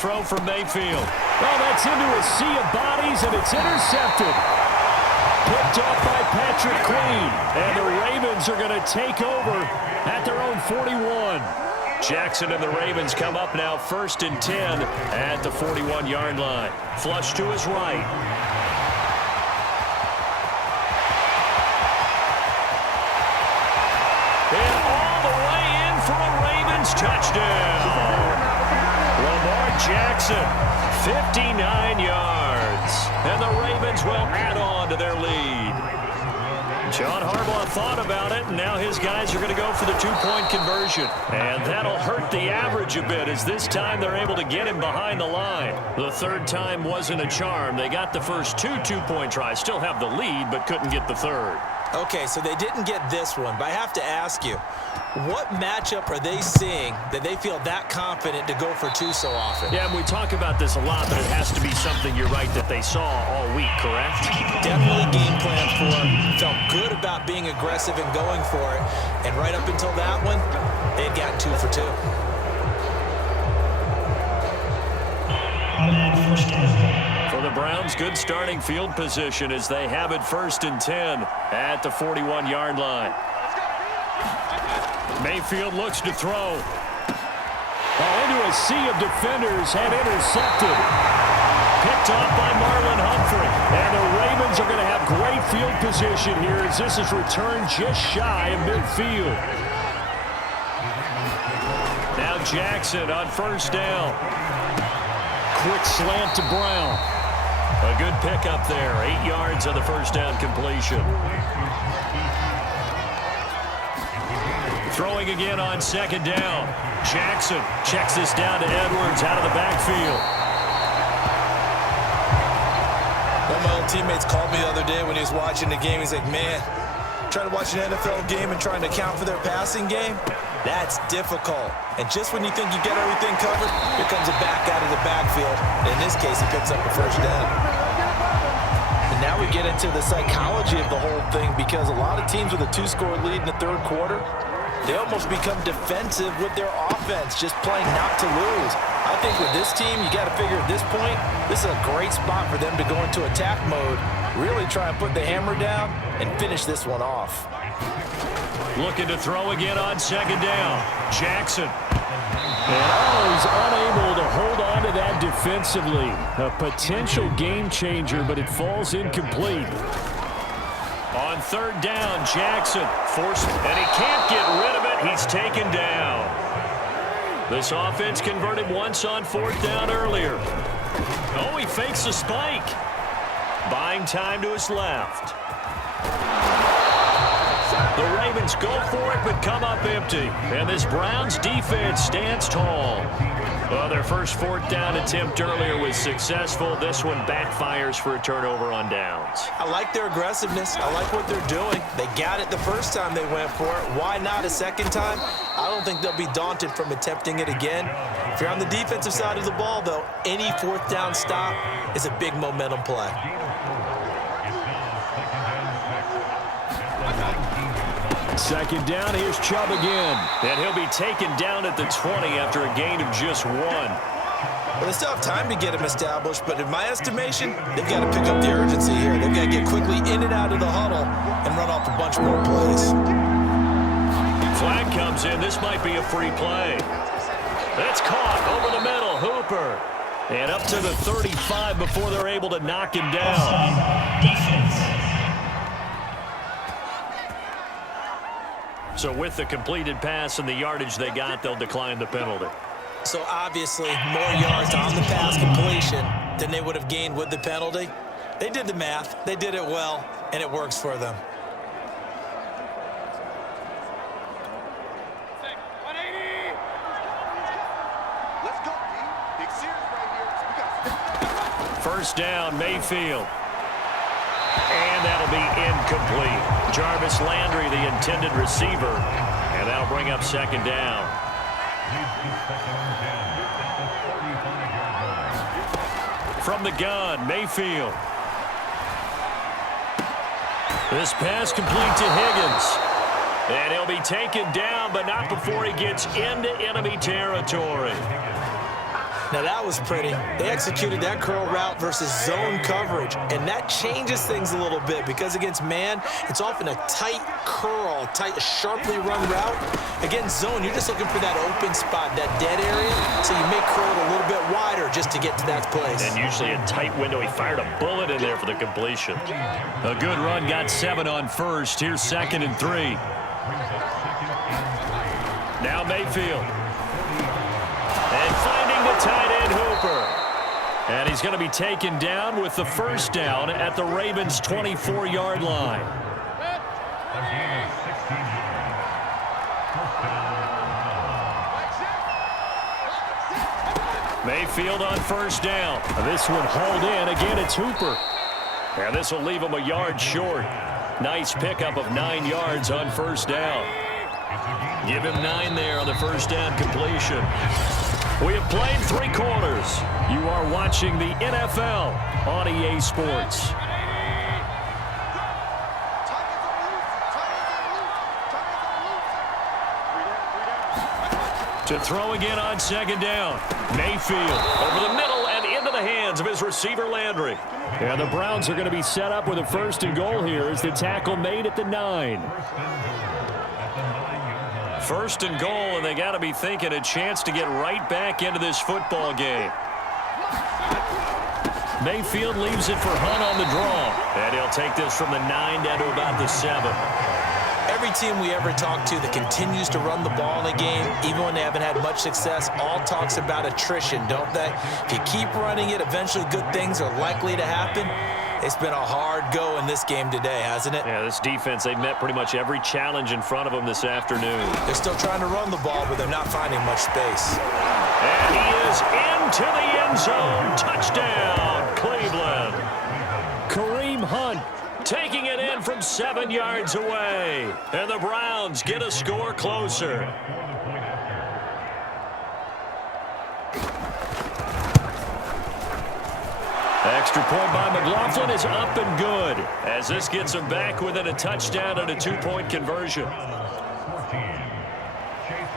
throw from Mayfield. Oh, that's into a sea of bodies, and it's intercepted. Picked off by Patrick Queen. And the Ravens are going to take over at their own 41. Jackson and the Ravens come up now 1st and 10 at the 41-yard line. Flush to his right. And all the way in for a Ravens touchdown. Lamar Jackson, 59 yards. And the Ravens will add on to their lead. John Harbaugh thought about it, and now his guys are going to go for the two-point conversion. And that'll hurt the average a bit, as this time they're able to get him behind the line. The third time wasn't a charm. They got the first two-point tries, still have the lead, but couldn't get the third. Okay, so they didn't get this one, but I have to ask you, what matchup are they seeing that they feel that confident to go for two so often? Yeah, and we talk about this a lot, but it has to be something, you're right, that they saw all week, correct? Definitely game plan for them. Felt good about being aggressive and going for it. And right up until that one, they had gotten 2 for 2. For the Browns, good starting field position as they have it 1st and 10 at the 41-yard line. Mayfield looks to throw. Into a sea of defenders and intercepted. Picked off by Marlon Humphrey. And the Ravens are going to have great field position here as this is returned just shy of midfield. Now Jackson on 1st down. Quick slant to Brown. A good pickup there. 8 yards on the 1st down completion. Throwing again on 2nd down. Jackson checks this down to Edwards out of the backfield. One of my old teammates called me the other day when he was watching the game. He's like, man, trying to watch an NFL game and trying to account for their passing game, that's difficult. And just when you think you get everything covered, here comes a back out of the backfield. And in this case, he picks up a 1st down. And now we get into the psychology of the whole thing, because a lot of teams with a 2-score lead in the 3rd quarter, they almost become defensive with their offense, just playing not to lose. I think with this team, you got to figure at this point, this is a great spot for them to go into attack mode, really try and put the hammer down and finish this one off. Looking to throw again on 2nd down. Jackson. And he's unable to hold on to that defensively. A potential game changer, but it falls incomplete. On 3rd down, Jackson forced, and he can't get rid of it. He's taken down. This offense converted once on 4th down earlier. Oh, he fakes a spike. Buying time to his left. The Ravens go for it, but come up empty. And this Browns defense stands tall. Well, their first 4th down attempt earlier was successful. This one backfires for a turnover on downs. I like their aggressiveness. I like what they're doing. They got it the first time they went for it. Why not a second time? I don't think they'll be daunted from attempting it again. If you're on the defensive side of the ball, though, any 4th down stop is a big momentum play. Second down, here's Chubb again. And he'll be taken down at the 20 after a gain of just 1. Well, they still have time to get him established, but in my estimation, they've got to pick up the urgency here. They've got to get quickly in and out of the huddle and run off a bunch more plays. Flag comes in. This might be a free play. That's caught over the middle. Hooper. And up to the 35 before they're able to knock him down. Defense. So with the completed pass and the yardage they got, they'll decline the penalty. So obviously more yards on the pass completion than they would have gained with the penalty. They did the math. They did it well, and it works for them. First down, Mayfield. And that'll be incomplete. Jarvis Landry, the intended receiver. And that'll bring up 2nd down. From the gun, Mayfield. This pass complete to Higgins. And he'll be taken down, but not before he gets into enemy territory. Now that was pretty. They executed that curl route versus zone coverage, and that changes things a little bit because against man, it's often a tight curl, tight, sharply run route. Against zone, you're just looking for that open spot, that dead area, so you make curl it a little bit wider just to get to that place. And usually a tight window. He fired a bullet in there for the completion. A good run, got 7 on first. Here's 2nd and 3. Now Mayfield. And finding the tight end Hooper. And he's going to be taken down with the first down at the Ravens' 24-yard line. Mayfield on first down. This one hauled in. Again, it's Hooper. And this will leave him a yard short. Nice pickup of 9 yards on first down. Give him 9 there on the first down completion. We have played 3 quarters. You are watching the NFL on EA Sports. To throw again on 2nd down. Mayfield over the middle and into the hands of his receiver Landry. And the Browns are going to be set up with a 1st and goal here as the tackle made at the 9. 1st and goal, and they got to be thinking a chance to get right back into this football game. Mayfield leaves it for Hunt on the draw. And he'll take this from the 9 down to about the 7. Every team we ever talk to that continues to run the ball in a game, even when they haven't had much success, all talks about attrition, don't they? If you keep running it, eventually good things are likely to happen. It's been a hard go in this game today, hasn't it? Yeah, this defense, they've met pretty much every challenge in front of them this afternoon. They're still trying to run the ball, but they're not finding much space. And he is into the end zone. Touchdown, Cleveland. Kareem Hunt taking it in from 7 yards away. And the Browns get a score closer. Extra point by McLaughlin is up and good as this gets him back within a touchdown and a 2-point conversion.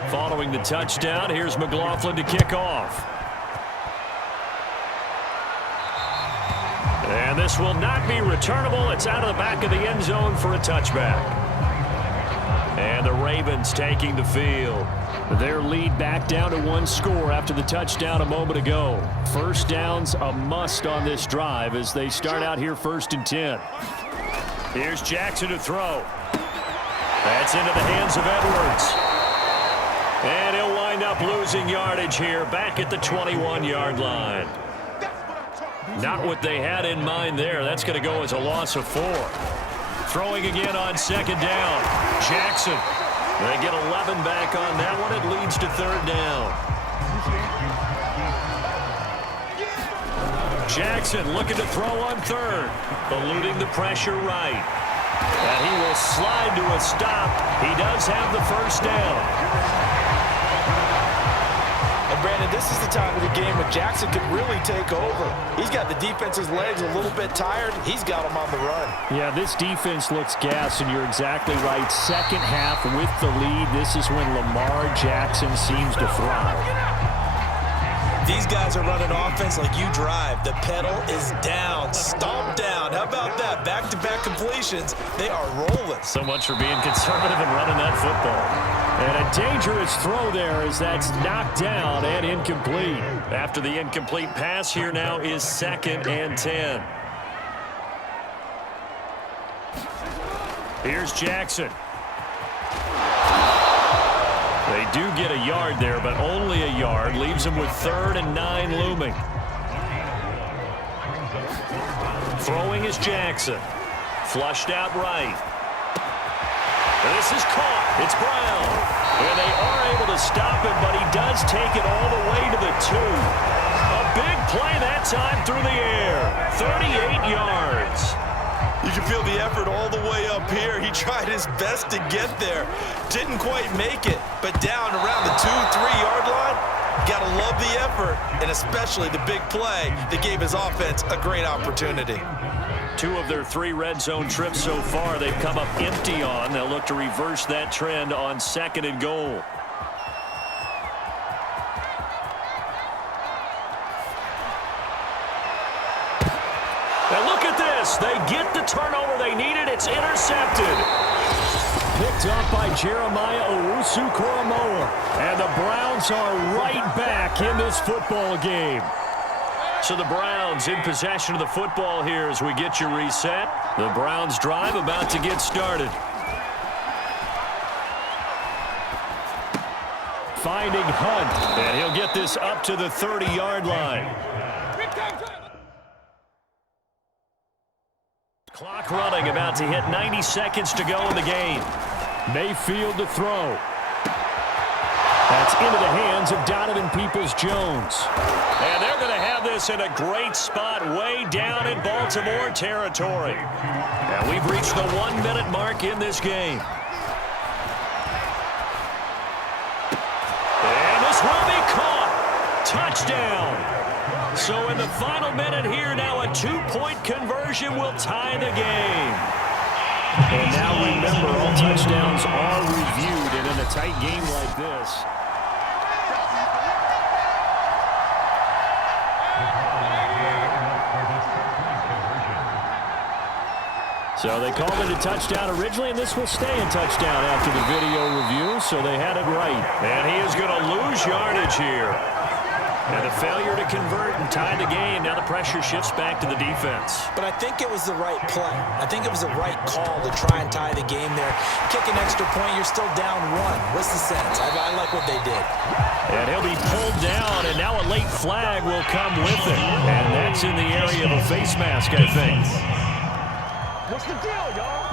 Following the touchdown, here's McLaughlin to kick off. And this will not be returnable. It's out of the back of the end zone for a touchback. And the Ravens taking the field. Their lead back down to 1 score after the touchdown a moment ago. First down's a must on this drive as they start out here 1st and 10. Here's Jackson to throw. That's into the hands of Edwards. And he'll wind up losing yardage here back at the 21-yard line. Not what they had in mind there. That's going to go as a loss of 4. Throwing again on 2nd down. Jackson. They get 11 back on that one. It leads to 3rd down. Jackson looking to throw on 3rd. Eluding the pressure right. And he will slide to a stop. He does have the first down. And Brandon, this is the time of the game when Jackson could really take over. He's got the defense's legs a little bit tired. He's got them on the run. Yeah, this defense looks gassed, and you're exactly right. Second half with the lead, this is when Lamar Jackson seems to thrive. These guys are running offense like you drive. The pedal is down, stomped down. How about that? Back-to-back completions. They are rolling. So much for being conservative and running that football. And a dangerous throw there as that's knocked down and incomplete. After the incomplete pass, here now is 2nd and 10. Here's Jackson. They do get a yard there, but only a yard. Leaves them with 3rd and 9 looming. Throwing is Jackson. Flushed out right. This is caught. It's Brown. And they are able to stop him, but he does take it all the way to the 2. A big play that time through the air. 38 yards. You can feel the effort all the way up here. He tried his best to get there. Didn't quite make it, but down around the 2-3-yard line, gotta love the effort, and especially the big play that gave his offense a great opportunity. 2 of their 3 red zone trips so far, they've come up empty on. They'll look to reverse that trend on 2nd and goal. this? They get the turnover they needed. It's intercepted. Picked up by Jeremiah Owusu-Koramoah. And the Browns are right back in this football game. So the Browns in possession of the football here as we get you reset. The Browns drive about to get started. Finding Hunt, and he'll get this up to the 30-yard line. Clock running, about to hit 90 seconds to go in the game. Mayfield to throw. That's into the hands of Donovan Peoples-Jones. And they're going to have this in a great spot way down in Baltimore territory. And we've reached the 1-minute mark in this game. And this will be caught. Touchdown. So in the final minute here now, a 2-point conversion will tie the game. And now remember, all touchdowns are reviewed, and in a tight game like this, so they called it a touchdown originally, and this will stay a touchdown after the video review, so they had it right. And he is going to lose yardage here. And the failure to convert and tie the game. Now the pressure shifts back to the defense. But I think it was the right play. I think it was the right call to try and tie the game there. Kick an extra point, you're still down 1. What's the sense? I like what they did. And he'll be pulled down, and now a late flag will come with it. And that's in the area of a face mask, I think. What's the deal, y'all?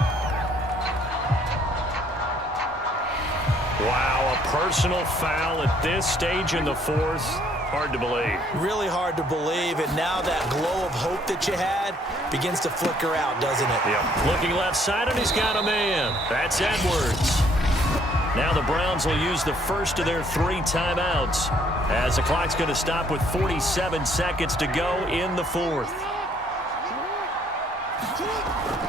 Wow, a personal foul at this stage in the fourth. Hard to believe. Really hard to believe, and now that glow of hope that you had begins to flicker out, doesn't it? Yep. Looking left side, and he's got a man. That's Edwards. Now the Browns will use the first of their 3 timeouts as the clock's going to stop with 47 seconds to go in the fourth.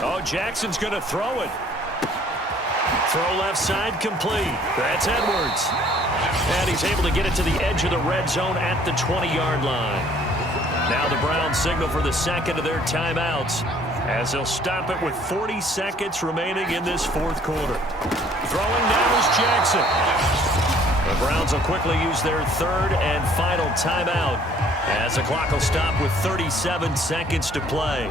Oh, Jackson's going to throw it. Throw left side complete. That's Edwards. And he's able to get it to the edge of the red zone at the 20-yard line. Now the Browns signal for the second of their timeouts as they'll stop it with 40 seconds remaining in this fourth quarter. Throwing down is Jackson. The Browns will quickly use their third and final timeout as the clock will stop with 37 seconds to play.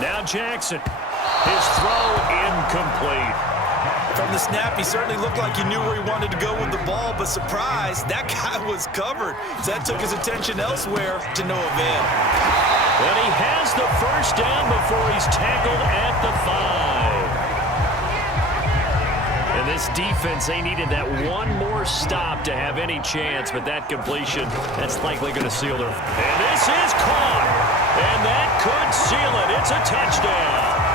Now Jackson. His throw incomplete. From the snap, he certainly looked like he knew where he wanted to go with the ball, but surprise, that guy was covered. So that took his attention elsewhere to no avail. And he has the first down before he's tackled at the 5. And this defense, they needed that one more stop to have any chance, but that completion, that's likely going to seal their... And this is caught. And that could seal it. It's a touchdown.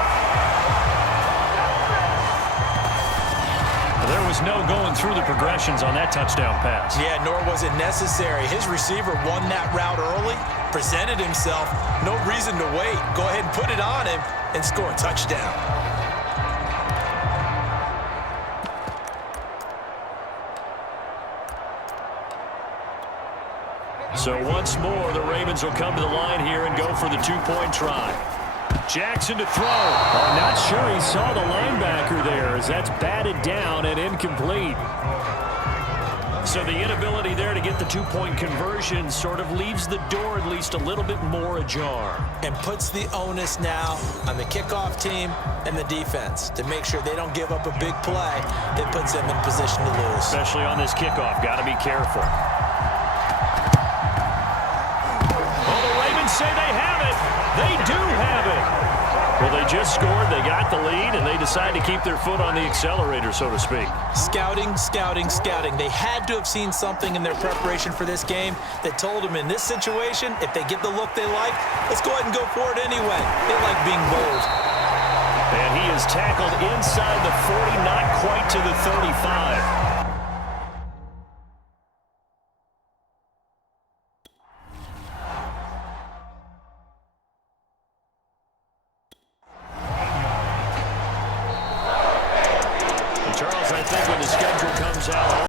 There was no going through the progressions on that touchdown pass. Yeah, nor was it necessary. His receiver won that route early, presented himself, no reason to wait. Go ahead and put it on him and score a touchdown. So once more, the Ravens will come to the line here and go for the 2-point try. Jackson to throw. I'm not sure he saw the linebacker there as that's batted down and incomplete. So the inability there to get the 2-point conversion sort of leaves the door at least a little bit more ajar. And puts the onus now on the kickoff team and the defense to make sure they don't give up a big play that puts them in position to lose. Especially on this kickoff. Got to be careful. Well, the Ravens say they have it. They do have it. Well, they just scored, they got the lead, and they decide to keep their foot on the accelerator, so to speak. Scouting, scouting, scouting. They had to have seen something in their preparation for this game that told them in this situation, if they get the look they like, let's go ahead and go for it anyway. They like being bold. And he is tackled inside the 40, not quite to the 35.